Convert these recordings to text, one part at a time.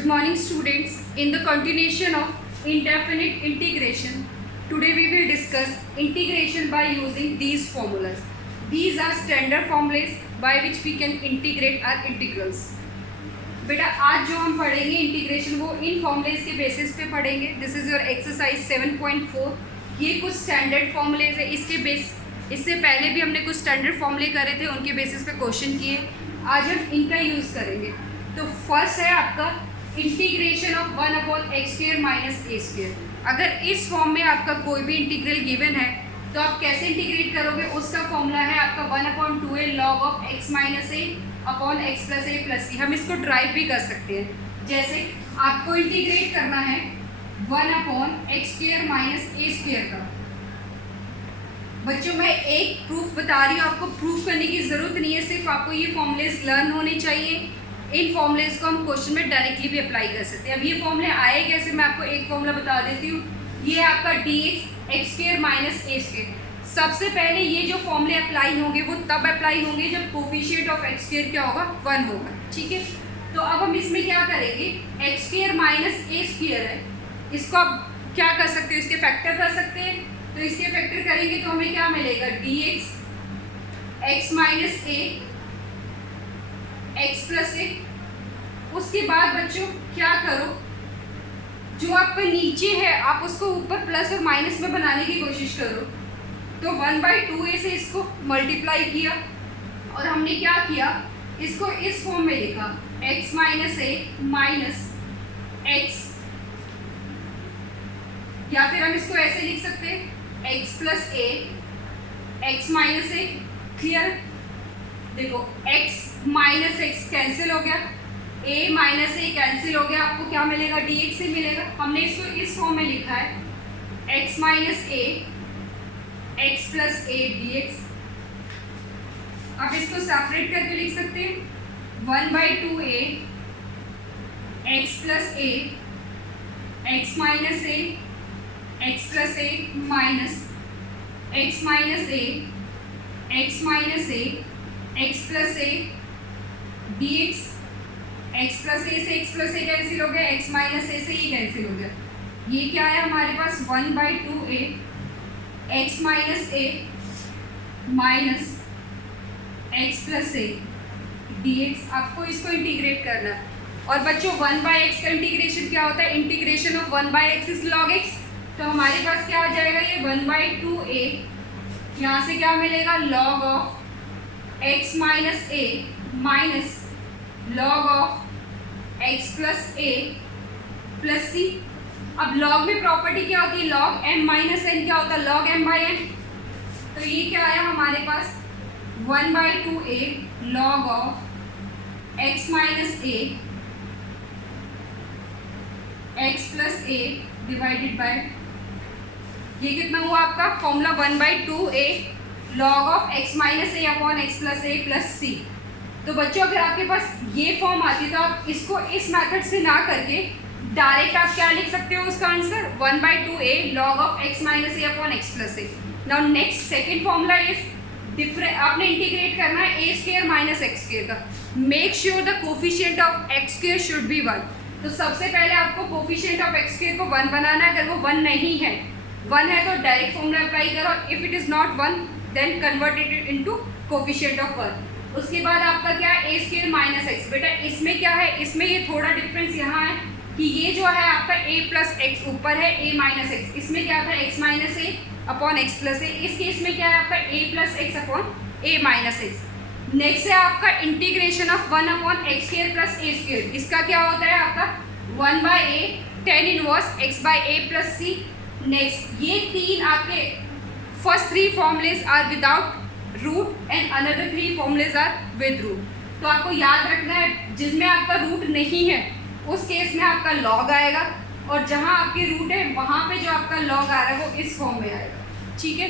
Good morning students. In the continuation of indefinite integration, today we will discuss integration by using these formulas. These are standard formulas by which we can integrate our integrals. बेटा आज जो हम पढ़ेंगे integration वो इन formulas के basis पे पढ़ेंगे. This is your exercise 7.4. ये कुछ स्टैंडर्ड फॉर्मूलेज है. इससे पहले भी हमने कुछ स्टैंडर्ड फॉर्मूले करे थे, उनके बेसिस पे क्वेश्चन किए. आज हम इनका यूज़ करेंगे. तो फर्स्ट है आपका integration of 1/x² minus a². अगर इस फॉर्म में आपका कोई भी इंटीग्रल गिवन है तो आप कैसे इंटीग्रेट करोगे, उसका फॉर्मूला है आपका 1/2a log of x minus a upon x plus a plus c. हम इसको ड्राइव भी कर सकते हैं. जैसे आपको इंटीग्रेट करना है 1/x² माइनस a² का. बच्चों मैं एक प्रूफ बता रही हूँ, आपको प्रूफ करने की ज़रूरत नहीं है, सिर्फ आपको ये फॉर्मूलेज लर्न होने चाहिए. इन फॉर्मूलेज को हम क्वेश्चन में डायरेक्टली भी अप्लाई कर सकते हैं. अब ये फॉर्मूले आए कैसे, मैं आपको एक फॉर्मूला बता देती हूँ. ये आपका dx x² माइनस a². सबसे पहले ये जो फॉर्मूले अप्लाई होंगे वो तब अप्लाई होंगे जब कोफिशिएंट ऑफ x² क्या होगा, 1 होगा. ठीक है, तो अब हम इसमें क्या करेंगे, x² माइनस a² है, इसको आप क्या कर सकते हो, इसके फैक्टर कर सकते हैं. तो इसके फैक्टर करेंगे तो हमें क्या मिलेगा, dx x minus a x plus a. उसके बाद बच्चों क्या करो, जो आपका नीचे है आप उसको ऊपर प्लस और माइनस में बनाने की कोशिश करो. तो 1/2a से इसको मल्टीप्लाई किया और हमने क्या किया, इसको इस फॉर्म में लिखा x minus a minus x, या फिर हम इसको ऐसे लिख सकते हैं x plus a x minus a. Clear, देखो x माइनस x कैंसिल हो गया, a माइनस a कैंसिल हो गया, आपको क्या मिलेगा, dx से मिलेगा. हमने इसको इस फॉर्म में लिखा है x minus a x plus a dx. अब इसको सेपरेट करके लिख सकते हैं 1/2a x plus a x minus a x plus a minus x minus a x minus a x plus a dx. x plus a से x plus a cancel हो गया, x minus a से ये cancel हो गया. ये क्या है हमारे पास 1/2a x minus a minus x plus a dx. आपको इसको इंटीग्रेट करना है. और बच्चों 1/x का इंटीग्रेशन क्या होता है, integration of 1/x is log x. तो हमारे पास क्या आ जाएगा, ये 1/2a, यहाँ से क्या मिलेगा, log of x minus a minus log of x plus a plus c. अब log में प्रॉपर्टी क्या होती है, log m माइनस n क्या होता है, log m बाई n. तो ये क्या आया हमारे पास 1/2a log of x minus a x plus a divided by, ये कितना हुआ आपका formula 1/2a log of x minus a upon x plus a plus c. तो बच्चों अगर आपके पास ये फॉर्म आती है तो आप इसको इस मेथड से ना करके डायरेक्ट आप क्या लिख सकते हो, उसका answer 1/2a log of x minus a upon x plus a. Now next second formula is different, आपने इंटीग्रेट करना है a² माइनस x² का. Make sure the coefficient of x² should be 1. तो सबसे पहले आपको कोफिशिएंट ऑफ x² को 1 बनाना है. अगर वो 1 नहीं है, 1 है तो डायरेक्ट फॉर्मूला अप्लाई करो. If it is not 1 then convert it into coefficient of 1. उसके बाद आपका क्या है, a² माइनस x. बेटा इसमें क्या है, इसमें ये थोड़ा डिफरेंस यहाँ है कि ये जो है आपका a प्लस x ऊपर है a माइनस x, इसमें क्या था x minus a upon x plus a. इस केस में क्या है आपका a plus x upon a minus x. Next है आपका integration of 1/x² plus a². इसका क्या होता है आपका 1/a tan inverse x by a plus c. Next ये तीन आपके first 3 formulas are without root and another 3 formulas are with root. तो आपको याद रखना है जिसमें आपका रूट नहीं है उस केस में आपका लॉग आएगा, और जहां आपकी रूट है वहां पे जो आपका लॉग आ रहा है वो इस फॉर्म में आएगा. ठीक है,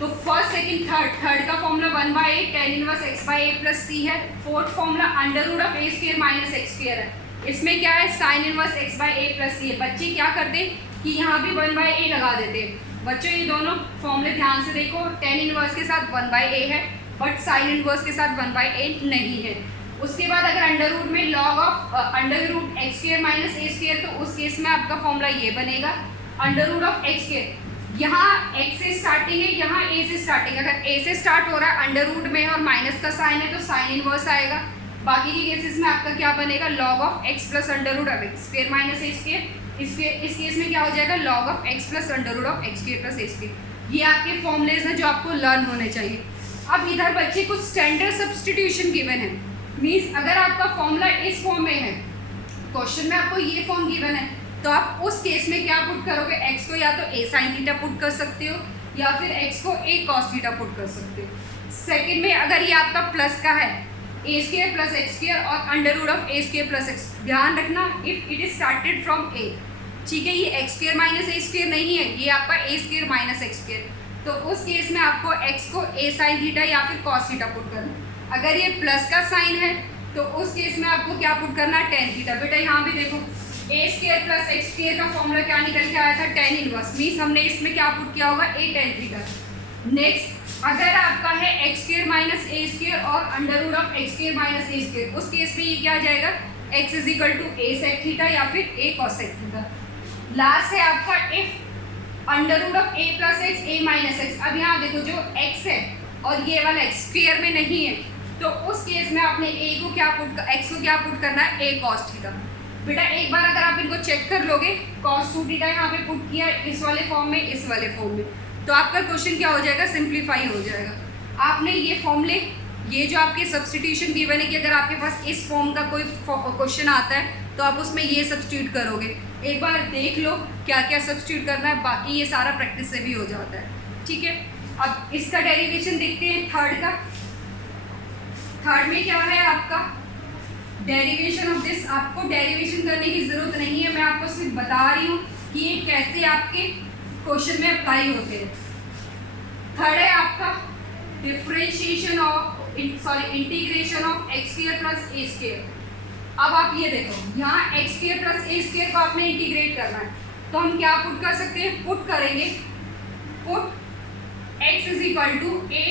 तो फर्स्ट सेकंड थर्ड का formula 1/a tan inverse x by a plus c है. Fourth formula under root of a² minus x² है. इसमें क्या है, sine inverse x by a plus c है. बच्चे क्या करते कि यहाँ भी 1/a लगा देते हैं. बच्चों ये दोनों फॉर्मूले ध्यान से देखो, tan इनवर्स के साथ 1/a है बट साइन इनवर्स के साथ 1/a नहीं है. उसके बाद अगर अंडर रूट में log of under root x square minus A square, तो उस केस में आपका फॉर्मूला ये बनेगा under root of x square. यहाँ एक्स से स्टार्टिंग है, यहाँ ए से स्टार्टिंग है। अगर ए से स्टार्ट हो रहा है अंडर रूट में और माइनस का साइन है तो साइन इनवर्स आएगा। बाकी के केसेस में आपका क्या बनेगा, log of x plus under root of x square minus A square. इस केस में क्या हो जाएगा, log of x plus under root of x square plus a square. ये आपके फॉर्मूलेज हैं जो आपको लर्न होने चाहिए। अब इधर बच्चे कुछ स्टैंडर्ड सब्स्टिट्यूशन गिवन है, मीन्स अगर आपका फॉर्मूला इस फॉर्म में है, क्वेश्चन में आपको ये फॉर्म गिवन है, तो आप उस केस में क्या पुट करोगे, एक्स को या तो ए साइन थीटा पुट कर सकते हो या फिर एक्स को ए कॉस थीटा पुट कर सकते हो। सेकंड में अगर ये आपका प्लस का है, A square plus x square और under root of A square plus X, ध्यान रखना if it is started from A, ठीक है, ये एक्स स्क्वायर माइनस ए स्क्वायर नहीं है, ये आपका A square minus x square. तो उस केस में आपको एक्स को ए साइन थीटा या फिर कॉस थीटा पुट करना। अगर ये प्लस का साइन है तो उस केस में आपको क्या पुट करना है, टेन थीटा। बेटा यहाँ भी देखो ए स्क्वायर प्लस एक्स स्क्वायर का फॉर्मूला क्या निकल के आया था, टेन इनवर्स, मीन्स हमने इसमें क्या पुट किया होगा, ए टेन थीटा। नेक्स्ट अगर आपका है एक्स स्क्वायर माइनस ए स्क्वायर और under root of x square minus A square, उस केस में ये क्या आ जाएगा, x is equal to a sec theta या फिर a cosec theta. Last है आपका if under root of a plus x a minus x. अब यहाँ देखो जो एक्स है और ये वाला एक्स स्क्वायर में नहीं है, तो उस केस में आपने ए को क्या पुट, एक्स को क्या पुट करना है, ए कॉस थीटा। बेटा एक बार अगर आप इनको चेक कर लोगे, कॉस टू थीटा यहाँ पे पुट किया इस वाले फॉर्म में, इस वाले फॉर्म में, तो आपका क्वेश्चन क्या हो जाएगा, सिंप्लीफाई हो जाएगा। आपने ये फॉर्मूले, ये जो आपके सब्स्टिट्यूशन गिवन है कि अगर आपके पास इस फॉर्म का कोई क्वेश्चन आता है तो आप उसमें ये सब्स्टिट्यूट करोगे। एक बार देख लो क्या क्या सब्स्टिट्यूट करना है, बाकी ये सारा प्रैक्टिस से भी हो जाता है, ठीक है। अब इसका डेरिवेशन देखते हैं थर्ड का। थर्ड में क्या है आपका डेरिवेशन ऑफ दिस। आपको डेरिवेशन करने की जरूरत नहीं है, मैं आपको सिर्फ बता रही हूँ कि ये कैसे आपके क्वेश्चन में अप्लाई होते हैं। थर्ड है आपका differentiation of integration of x square plus a square. अब आप ये देखो यहाँ x square plus a square को आपने इंटीग्रेट करना है, तो हम क्या पुट कर सकते हैं, पुट करेंगे put x is equal to a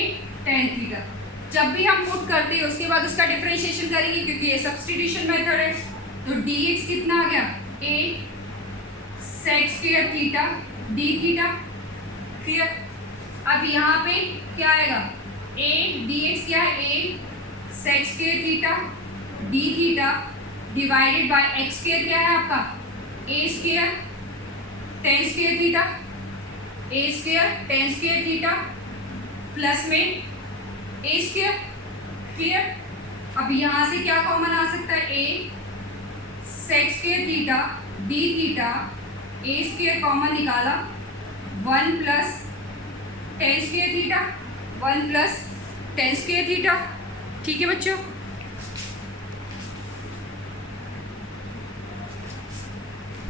tan theta. जब भी हम पुट करते हैं उसके बाद उसका डिफरेंशिएशन करेंगे, क्योंकि ये सब्स्टिट्यूशन मेथड है, तो डी एक्स कितना आ गया, A sec square theta D theta, clear. अब यहाँ पे क्या आएगा, ए डी एक्स क्या है, ए sec square theta D theta divided by X square क्या है आपका, A square tan square theta, A square tan square theta plus में ए स्क्वायर, क्लियर। अब यहाँ से क्या कॉमन आ सकता है, ए sec square theta D theta, ए स्क्वायर कॉमन निकाला, 1 plus tan square theta, 1 plus tan square theta, ठीक है बच्चों।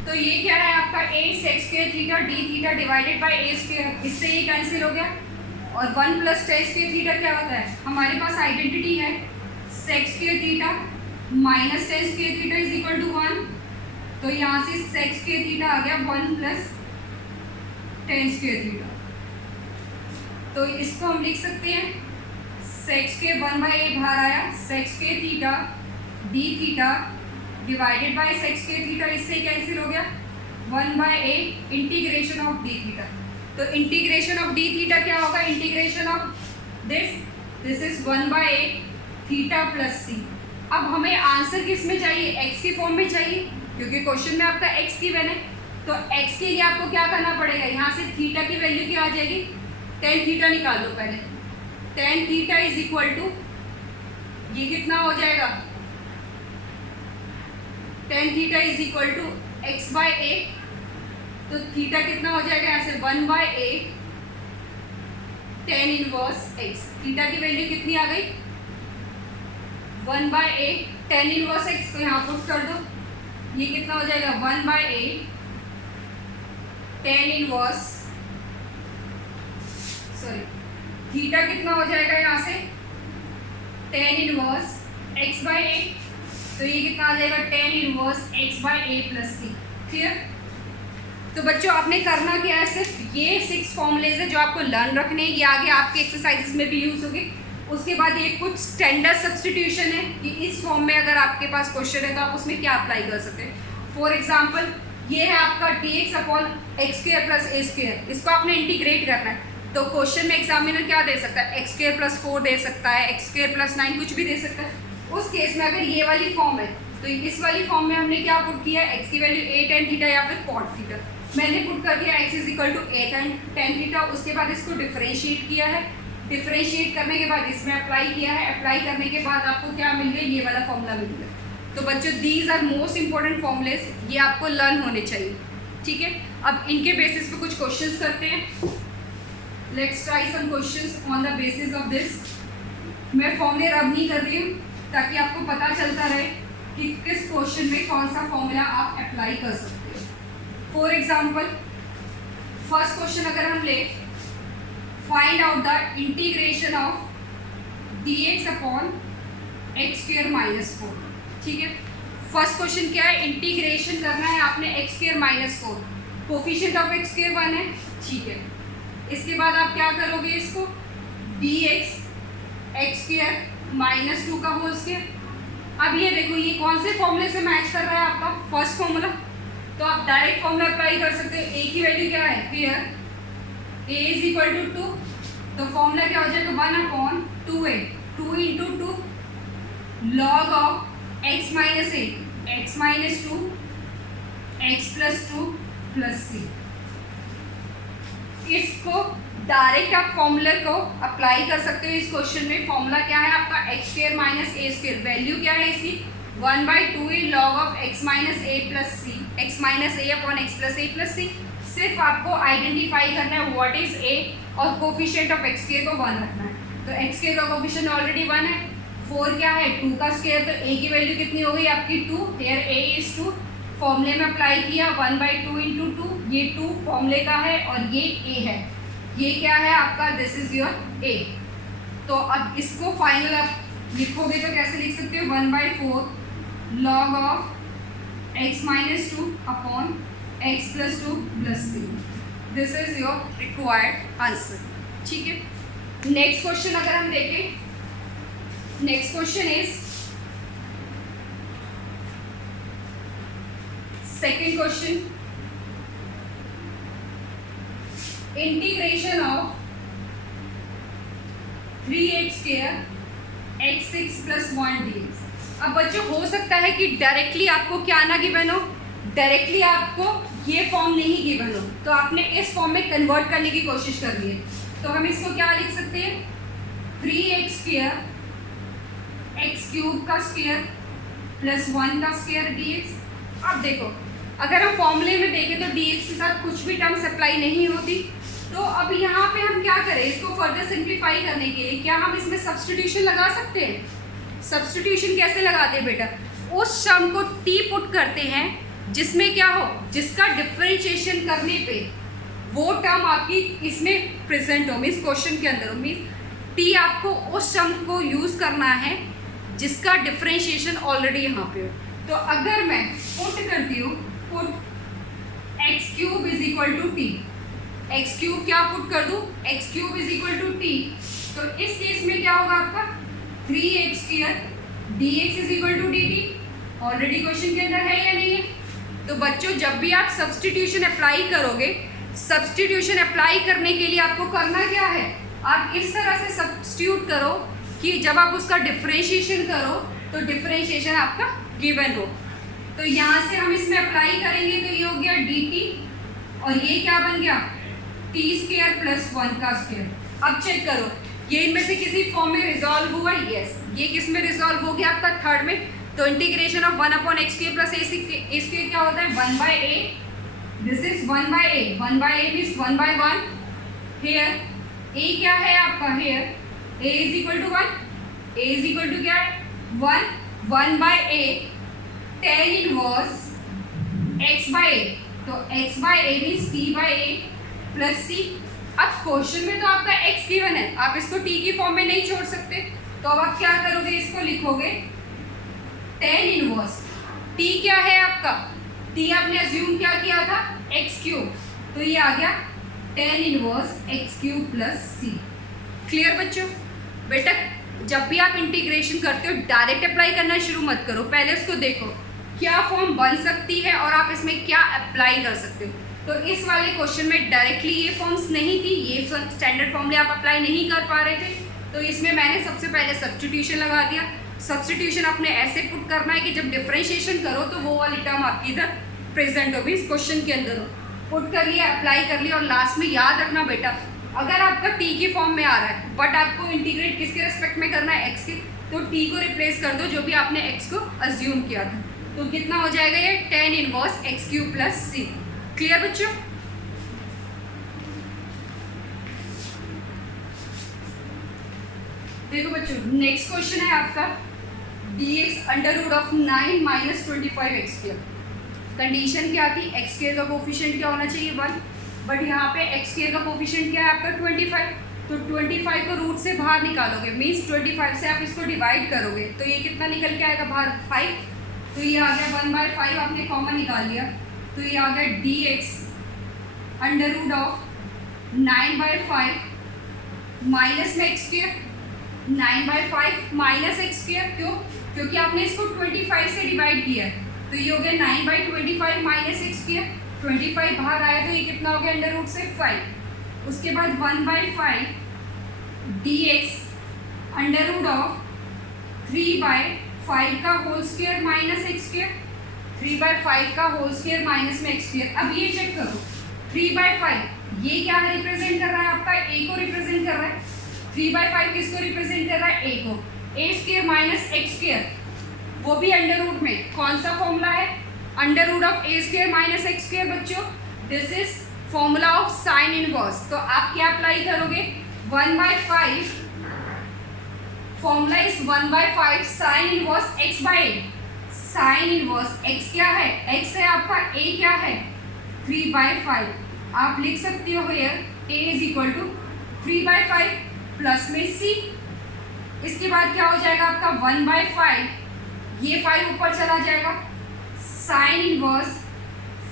तो ये क्या है आपका a sec square theta D theta divided by a square, इससे ये कैंसिल हो गया, और 1 प्लस टेन स्क्वायर थीटा क्या होता है, हमारे पास आइडेंटिटी है sec square theta minus tan square theta is equal to 1, तो यहाँ से सेक स्क्वायर थीटा आ गया 1 प्लस टेन स्क्वायर थीटा। तो इसको हम लिख सकते हैं सेक स्क्वायर 1 बाई ए बाहर आया, sec square theta D theta divided by sec square theta, इससे कैंसिल हो गया 1 by a integration of d theta. तो इंटीग्रेशन ऑफ डी थीटा क्या होगा, integration of this is 1 by a theta plus c. अब हमें आंसर किस में चाहिए, एक्स की फॉर्म में चाहिए, क्योंकि क्वेश्चन में आपका एक्स गिवन है। तो एक्स के लिए आपको क्या करना पड़ेगा, यहाँ से थीटा की वैल्यू क्या आ जाएगी, टेन थीटा निकाल दो पहले। Tan theta is equal to ये कितना हो जाएगा, tan theta is equal to x by a, तो थीटा कितना हो जाएगा यहाँ से 1 by a tan inverse x. Theta की वैल्यू कितनी आ गई, 1 by a tan inverse x, तो यहाँ पुट कर दो, ये कितना हो जाएगा 1 by a tan inverse, sorry theta कितना हो जाएगा यहाँ से ten inverse x by a, तो ये कितना आ जाएगा ten inverse x by A plus c, clear. तो बच्चों आपने करना क्या है, सिर्फ ये 6 फॉर्मूलेज है जो आपको लर्न रखने हैं, ये आगे आपके एक्सरसाइजेस में भी यूज होंगे। उसके बाद ये कुछ स्टैंडर्ड सब्स्टिट्यूशन है कि इस फॉर्म में अगर आपके पास क्वेश्चन है तो आप उसमें क्या अप्लाई कर सकते हैं। फॉर एग्जांपल ये है आपका dx upon x square plus a square, इसको आपने इंटीग्रेट करना है। तो क्वेश्चन में एग्जामिनर क्या दे सकता है, एक्स स्क्वायर प्लस 4 दे सकता है, एक्स स्क्वायर प्लस 9 कुछ भी दे सकता है। उस केस में अगर ये वाली फॉर्म है तो इस वाली फॉर्म में हमने क्या पुट किया, एक्स की वैल्यू a tan थीटा या फिर cot थीटा। मैंने पुट कर दिया x is equal to a tan theta. उसके बाद इसको डिफरेंशिएट किया है, डिफरेंशिएट करने के बाद इसमें अप्लाई किया है, अप्लाई करने के बाद आपको क्या मिल गया, ये वाला फॉर्मूला मिल गया। तो बच्चों these are most important formulas, ये आपको लर्न होने चाहिए, ठीक है। अब इनके बेसिस पे कुछ क्वेश्चंस करते हैं। Let's try some questions on the basis of this. मैं फॉर्मूले रब नहीं कर रही हूँ ताकि आपको पता चलता रहे कि किस क्वेश्चन में कौन सा फॉर्मूला आप अप्लाई कर सकते हो। फॉर एग्जाम्पल फर्स्ट क्वेश्चन अगर हम ले, find out the integration of dx upon x square minus 4, ठीक है। फर्स्ट क्वेश्चन क्या है, इंटीग्रेशन करना है आपने x square minus 4, coefficient of x square 1 है, ठीक है। इसके बाद आप क्या करोगे, इसको dx एक्स स्क्वायर माइनस 2 का होल स्क्वायर। अब ये देखो ये कौन से फॉर्मूले से मैच कर रहा है आपका, फर्स्ट फॉर्मूला। तो आप डायरेक्ट फॉर्मूला अप्लाई कर सकते हो। a की वैल्यू क्या है, here a is equal to 2, तो फॉर्मूला क्या हो जाएगा 1 upon 2a, 2 into 2 log of x minus a, x minus 2 x plus 2 plus c. इसको डायरेक्ट आप फॉर्मूले को अप्लाई कर सकते हो इस क्वेश्चन में। फॉर्मूला क्या है आपका एक्स स्क्वायर माइनस ए स्क्वायर, वैल्यू क्या है इसकी 1/2 log of x minus a plus c, x minus a upon x plus a plus c. सिर्फ आपको आइडेंटिफाई करना है व्हाट इज ए और कोफिशिएंट ऑफ एक्स स्क्वायर को 1 रखना है। तो एक्स स्क्वायर का कोफिशिएंट ऑलरेडी 1 है, 4 क्या है 2 का स्क्वायर, तो ए की वैल्यू कितनी हो गई आपकी 2, हियर ए इज 2। फॉर्मूले में अप्लाई किया 1/2 इंटू 2, ये 2 फॉर्मूले का है और ये ए है, ये क्या है आपका, दिस इज योर ए। तो अब इसको फाइनल आप लिखोगे तो कैसे लिख सकते हो, 1/4 log of x minus 2 upon x plus 2 plus c. This is your required answer, ठीक है। नेक्स्ट क्वेश्चन अगर हम देखें, next question is second question, integration of 3x square x6 plus 1 dx। अब बच्चों हो सकता है कि डायरेक्टली आपको क्या ना गिवन हो, डायरेक्टली आपको ये फॉर्म नहीं गिवन हो, तो आपने इस फॉर्म में कन्वर्ट करने की कोशिश कर ली है। तो हम इसको क्या लिख सकते हैं, 3x स्क्वायर एक्स क्यूब का स्क्वायर प्लस 1 का स्क्वायर dx। अब देखो अगर हम फॉर्मूले में देखें तो dx के साथ कुछ भी टर्म्स अप्लाई नहीं होती। तो अब यहाँ पे हम क्या करें, इसको फर्दर सिंप्लीफाई करने के लिए क्या हम इसमें सब्स्टिट्यूशन लगा सकते हैं। सब्स्टिट्यूशन कैसे लगाते हैं बेटा, उस टर्म को t पुट करते हैं जिसमें क्या हो, जिसका डिफरेंशिएशन करने पे वो टर्म आपकी इसमें प्रेजेंट हो, मीन्स क्वेश्चन के अंदर हो। मीन्स t आपको उस टर्म को यूज़ करना है जिसका डिफरेंशिएशन ऑलरेडी यहाँ पे हो। तो अगर मैं पुट करती हूँ, put x cube is equal to t, x cube क्या पुट कर दूँ, x cube is equal to t. तो इस केस में क्या होगा आपका 3x square dx is equal to dt। Already question के अंदर है या नहीं है। तो बच्चों जब भी आप सब्स्टिट्यूशन अप्लाई करोगे, सब्स्टिट्यूशन अप्लाई करने के लिए आपको करना क्या है, आप इस तरह से सब्स्टिट्यूट करो कि जब आप उसका डिफरेंशिएशन करो तो डिफरेंशिएशन आपका गिवन हो। तो यहाँ से हम इसमें अप्लाई करेंगे तो ये हो गया dt और ये क्या बन गया t स्क्वायर प्लस 1 का स्क्वायर। अब चेक करो ये इनमें से किसी फॉर्म में रिजॉल्व हुआ, यस। ये किस में रिजॉल्व हो गया आपका थर्ड में। तो integration of 1 upon x square plus a square क्या होता है 1/a, this is 1/a, 1/a means 1/1। Here a क्या है आपका, here a is equal to 1, a is equal to क्या है 1, 1/a tan इनवर्स x/a। तो x/a means t/a plus c। अब क्वेश्चन में तो आपका x गिवन है, आप इसको t की फॉर्म में नहीं छोड़ सकते। तो अब आप क्या करोगे, इसको लिखोगे tan इनवर्स, t क्या है आपका, t आपने अज्यूम क्या किया था x क्यूब, तो ये आ गया tan inverse x cube plus c। Clear बच्चों, बेटा जब भी आप इंटीग्रेशन करते हो डायरेक्ट अप्लाई करना शुरू मत करो, पहले उसको देखो क्या फॉर्म बन सकती है और आप इसमें क्या अप्लाई कर सकते हो। तो इस वाले क्वेश्चन में डायरेक्टली ये फॉर्म्स नहीं थी, ये स्टैंडर्ड फॉर्मूले आप अप्लाई नहीं कर पा रहे थे, तो इसमें मैंने सबसे पहले सब्स्टिट्यूशन लगा दिया। सब्स्टिट्यूशन आपने ऐसे पुट करना है कि जब डिफरेंशिएशन करो तो वो वाली टर्म आपकी इधर प्रेजेंट हो भी इस क्वेश्चन के अंदर हो। पुट कर लिया, अप्लाई कर लिया, और लास्ट में याद रखना बेटा, अगर आपका टी के फॉर्म में आ रहा है बट आपको इंटीग्रेट किसके रेस्पेक्ट में करना है, एक्स के, तो टी को रिप्लेस कर दो जो भी आपने एक्स को अज्यूम किया था। तो कितना हो जाएगा ये 10 inverse x cube plus c. Clear बच्चों? देखो बच्चों, नेक्स्ट क्वेश्चन है आपका dx under root of 9 minus 25 x square. Condition क्या थी, एक्स स्क्वायर का कोफिशिएंट क्या होना चाहिए 1, बट यहाँ पे एक्स स्क्वायर का कोफिशिएंट क्या है आपका 25, तो 25 को रूट से बाहर निकालोगे, मीन्स 25 से आप इसको डिवाइड करोगे तो ये कितना निकल के आएगा बाहर 5, तो ये आ गया 1/5, आपने कॉमन निकाल लिया, तो ये आ गया dx under root of 9/5 minus में x square, 9/5 minus x square, क्यों? क्योंकि आपने इसको 25 से डिवाइड किया है, तो ये हो गया 9/25 माइनस एक्स स्क्वायर, 25 बाहर आया तो ये कितना हो गया अंडर रूट से 5। उसके बाद 1/5 dx अंडर रूट ऑफ 3/5 का whole square minus x square, 3/5 का होल स्क्वायर माइनस में एक्स स्क्वायर। अब ये चेक करो 3/5 ये क्या रिप्रेजेंट कर रहा है आपका, ए को रिप्रेजेंट कर रहा है, 3/5 किसको रिप्रेजेंट कर रहा है, ए को, a square minus x square, वो भी अंडर रूट में। कौन सा फॉर्मूला है, under root of A square minus x square बच्चों, this is formula of sine inverse. तो आप क्या अप्लाई करोगे, 1/5 formula is 1/5 sine inverse x by a. Sine inverse x क्या है, एक्स है आपका, ए क्या है 3/5। आप लिख सकती हो here a is equal to 3/5 plus में सी। इसके बाद क्या हो जाएगा आपका 1/5, ये 5 ऊपर चला जाएगा, sine inverse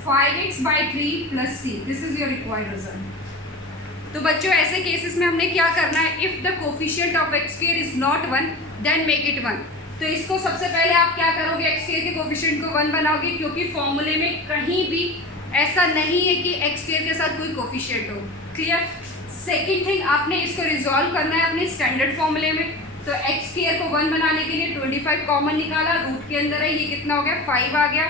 5x/3 plus c. This is your required result. तो बच्चों ऐसे केसेस में हमने क्या करना है, if the coefficient of x square is not 1 then make it 1। तो इसको सबसे पहले आप क्या करोगे, एक्स स्क्वायर के कोफिशिएंट को 1 बनाओगे, क्योंकि फॉर्मूले में कहीं भी ऐसा नहीं है कि एक्स स्क्वायर के साथ कोई कोफिशिएंट हो। क्लियर? सेकेंड थिंग, आपने इसको रिजॉल्व करना है अपने स्टैंडर्ड फॉर्मूले में। तो एक्स स्क्वायर को 1 बनाने के लिए 25 कॉमन निकाला, रूट के अंदर है, ये कितना हो गया 5 आ गया।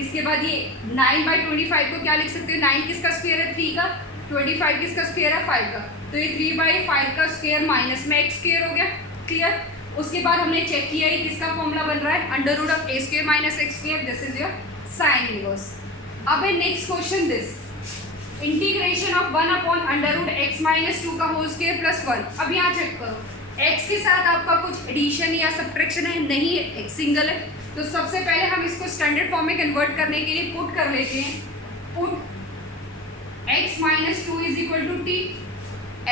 इसके बाद ये 9/25 को क्या लिख सकते हो, 9 किसका स्क्वायर है 3 का, 25 किसका स्क्वायर है 5 का, तो ये 3/5 का स्क्वायर माइनस में एक्स स्क्वायर हो गया। क्लियर? उसके बाद हमने चेक किया ये किसका फॉर्मूला बन रहा है, under root of A square minus x square, this is your sine inverse. अब है next question, this integration of 1 under root x minus 2 का होल स्क्वायर प्लस 1। अब यहाँ चेक करो, x के साथ आपका कुछ एडिशन या सब्ट्रैक्शन है, नहीं है, एक सिंगल है। तो सबसे पहले हम इसको स्टैंडर्ड फॉर्म में कन्वर्ट करने के लिए पुट कर लेते हैं, put x minus 2 is equal to t,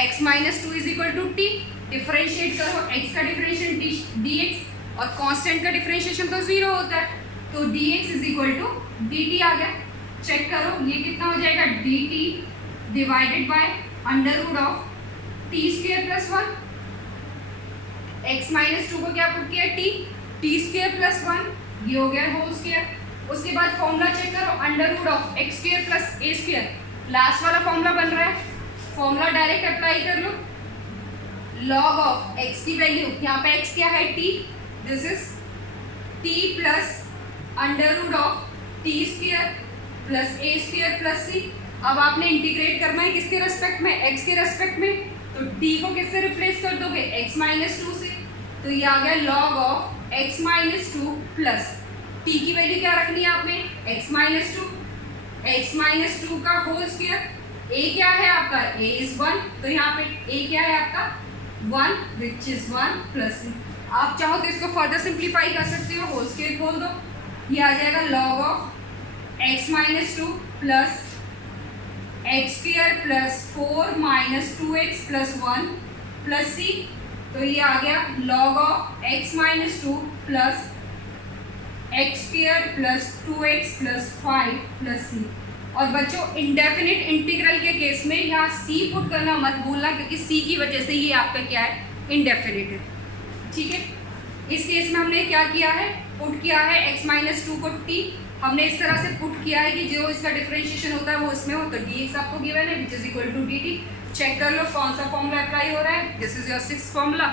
x minus 2 is equal to t, differentiate करो, x का डिफरेंशिएशन dx और कांस्टेंट का डिफरेंशिएशन तो 0 होता है, तो dx is equal to dt आ गया। चेक करो ये कितना हो जाएगा, dt divided by under root of t square plus 1, x minus 2 को क्या पुट किया टी स्क्वायर प्लस 1, ये हो गया होल स्क्वायर। उसके बाद फॉर्मूला चेक करो, under root of x square plus a square, last वाला फॉर्मूला बन रहा है, फॉर्मूला डायरेक्ट अप्लाई कर लो, लॉग ऑफ x की वैल्यू, यहाँ पे x क्या है t, this is t plus under root of t square plus a square plus c. अब आपने इंटीग्रेट करना है किसके रेस्पेक्ट में, x के रेस्पेक्ट में, तो t को किससे रिप्लेस कर दोगे, x माइनस 2 से, तो ये आ गया log of x minus 2 plus t की वैल्यू क्या रखनी है आपने, x माइनस 2, x माइनस 2 का होल स्क्वायर, a क्या है आपका, a इज 1, तो यहाँ पे a क्या है आपका 1 विच इज 1 प्लस। आप चाहो तो इसको फर्दर सिंप्लीफाई कर सकते हो, होल स्क्वायर खोल दो, ये आ जाएगा log of x minus 2 plus x square plus 4 minus 2x plus 1 plus c, तो ये आ गया log of x minus 2 plus x square plus 2x plus 5 plus c. और बच्चों इंडेफिनिट इंटीग्रल के केस में यहाँ c पुट करना मत भूलना, क्योंकि c की वजह से ये आपका क्या है, इंडेफिनिट है। ठीक है। इस केस में हमने क्या किया है, पुट किया है x माइनस 2 को t, हमने इस तरह से पुट किया है कि जो इसका डिफरेंशिएशन होता है वो इसमें हो, तो dx आपको गिवन है which is equal to dt। Check कर लो कौन सा फॉर्मूला अप्लाई हो रहा है, this is your 6th formula,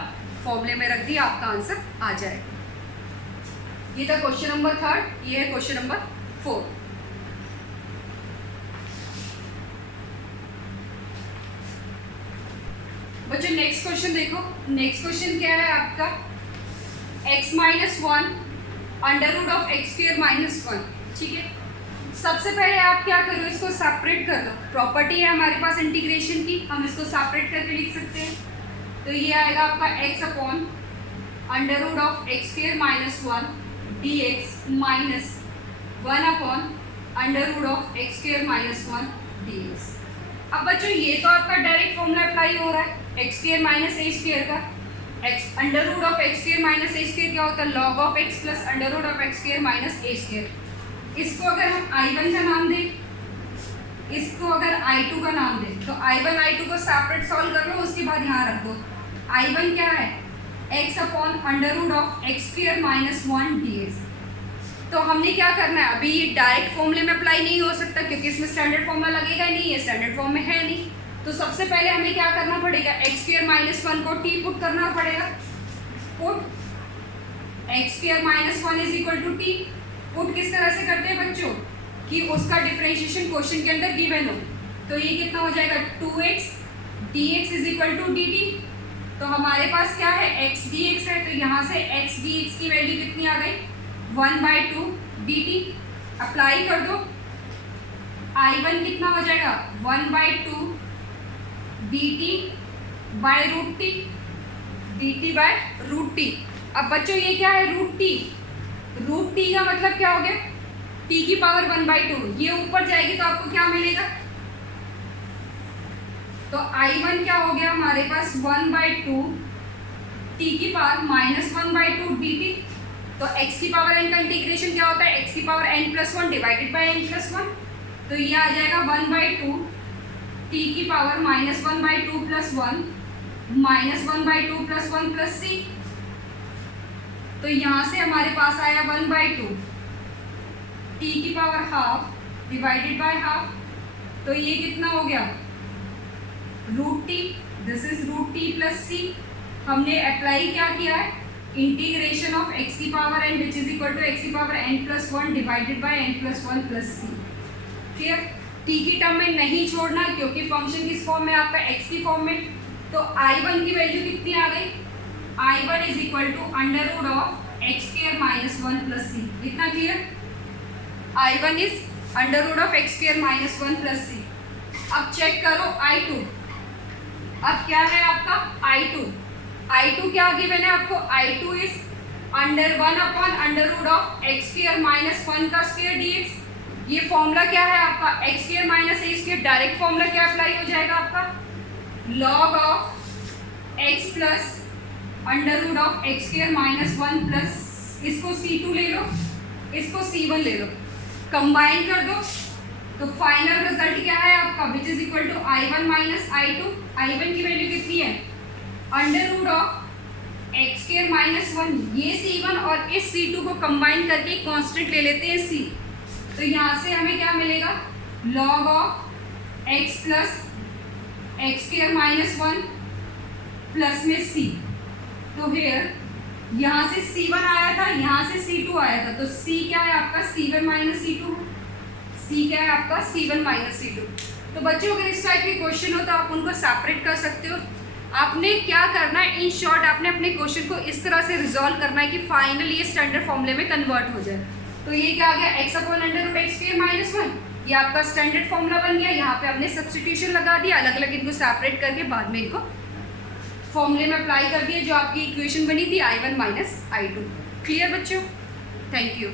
फॉर्मूले में रख दिया, आपका आंसर आ जाएगा। ये था क्वेश्चन नंबर 3, ये है क्वेश्चन नंबर 4। बच्चों नेक्स्ट क्वेश्चन देखो, नेक्स्ट क्वेश्चन क्या है आपका, x minus 1 under root of x square minus 1, ठीक है। सबसे पहले आप क्या करो, इसको सेपरेट कर लो, प्रॉपर्टी है हमारे पास इंटीग्रेशन की, हम इसको सेपरेट करके लिख सकते हैं। तो ये आएगा आपका x upon under root of x square minus 1 dx minus 1 upon under root of x square minus 1 dx। अब बच्चों ये तो आपका डायरेक्ट फॉर्मूला अप्लाई हो रहा है, एक्स स्क्वायर माइनस ए स्क्वायर का, x under root of x square minus A square क्या होता है, log of x plus under root of x square minus A square. इसको अगर हम I1 का नाम दें, इसको अगर I2 का नाम दें, तो I1 I2 को सेपरेट सॉल्व कर लो, उसके बाद यहाँ रख दो। I1 क्या है, x upon under root of x square minus 1 dx। तो हमने क्या करना है, अभी ये डायरेक्ट फॉर्मूले में अप्लाई नहीं हो सकता क्योंकि इसमें स्टैंडर्ड फॉर्मूला लगेगा नहीं, ये स्टैंडर्ड फॉर्म में है नहीं। तो सबसे पहले हमें क्या करना पड़ेगा, एक्स स्क्वायर माइनस 1 को t पुट करना पड़ेगा, put x square minus 1 is equal to t. Put किस तरह से करते हैं बच्चों, कि उसका डिफरेंशिएशन क्वेश्चन के अंदर गिवन हो, तो ये कितना हो जाएगा 2x dx is equal to dt। तो हमारे पास क्या है, x dx है, तो यहाँ से x dx की वैल्यू कितनी आ गई, 1/2 dt। अप्लाई कर दो, I1 कितना हो जाएगा 1/2 dt by root t, dt by root t. अब बच्चों ये क्या है, रूट टी, रूट टी का मतलब क्या हो गया, t की पावर 1/2, ये ऊपर जाएगी तो आपको क्या मिलेगा, तो I1 क्या हो गया हमारे पास 1/2 t की पावर माइनस 1/2 dt। तो x की पावर n का इंटीग्रेशन क्या होता है, x की power n plus 1 divided by n plus 1, तो ये आ जाएगा 1/2 t की power minus 1/2 plus 1 minus 1/2 plus 1 plus c। तो यहाँ से हमारे पास आया 1/2 t की power half divided by half, तो ये कितना हो गया root t, this is root t plus c. हमने अप्लाई क्या किया है, इंटीग्रेशन ऑफ x की power n which is equal to x की power n plus 1 divided by n plus 1 plus c. Clear, t की टर्म में नहीं छोड़ना क्योंकि फंक्शन किस फॉर्म में आपका x की फॉर्म में। तो I1 की वैल्यू कितनी आ गई, I1 is equal to under root of x square minus 1 plus c. इतना clear, I1 is under root of x square minus 1 plus c. अब चेक करो I2, अब क्या है आपका I2 क्या गिवन है आपको, I2 is under 1 upon under root of x square minus 1 का स्क्वायर dx। ये फॉर्मूला क्या है आपका, एक्स स्क्वायर माइनस ए स्क्वायर, डायरेक्ट फॉर्मूला क्या अप्लाई हो जाएगा आपका, log of x plus under root of x square minus 1 plus, इसको C2 ले लो, इसको C1 ले लो, कंबाइन कर दो, तो फाइनल रिजल्ट क्या है आपका, which is equal to I1 minus I2। I1 की वैल्यू कितनी है, under root of x square minus 1, ये C1 और इस C2 को कंबाइन करके कांस्टेंट ले लेते हैं C। तो यहाँ से हमें क्या मिलेगा, log of x plus x square minus 1 plus में C। तो हेयर यहाँ से C1 आया था, यहाँ से C2 आया था, तो C क्या है आपका C1 माइनस C2, C क्या है आपका C1 माइनस C2। तो बच्चों अगर इस टाइप के क्वेश्चन हो तो आप उनको सेपरेट कर सकते हो। आपने क्या करना है, इन शॉर्ट आपने अपने क्वेश्चन को इस तरह से रिजॉल्व करना है कि फाइनली ये स्टैंडर्ड फॉर्मूले में कन्वर्ट हो जाए। तो ये क्या आ गया, x upon under root x square minus 1, ये आपका स्टैंडर्ड फॉर्मूला बन गया। यहाँ पे हमने सब्स्टिट्यूशन लगा दिया, अलग अलग इनको सेपरेट करके बाद में इनको फॉर्मूले में अप्लाई कर दिया, जो आपकी इक्वेशन बनी थी I1 माइनस I2। क्लियर बच्चों, थैंक यू।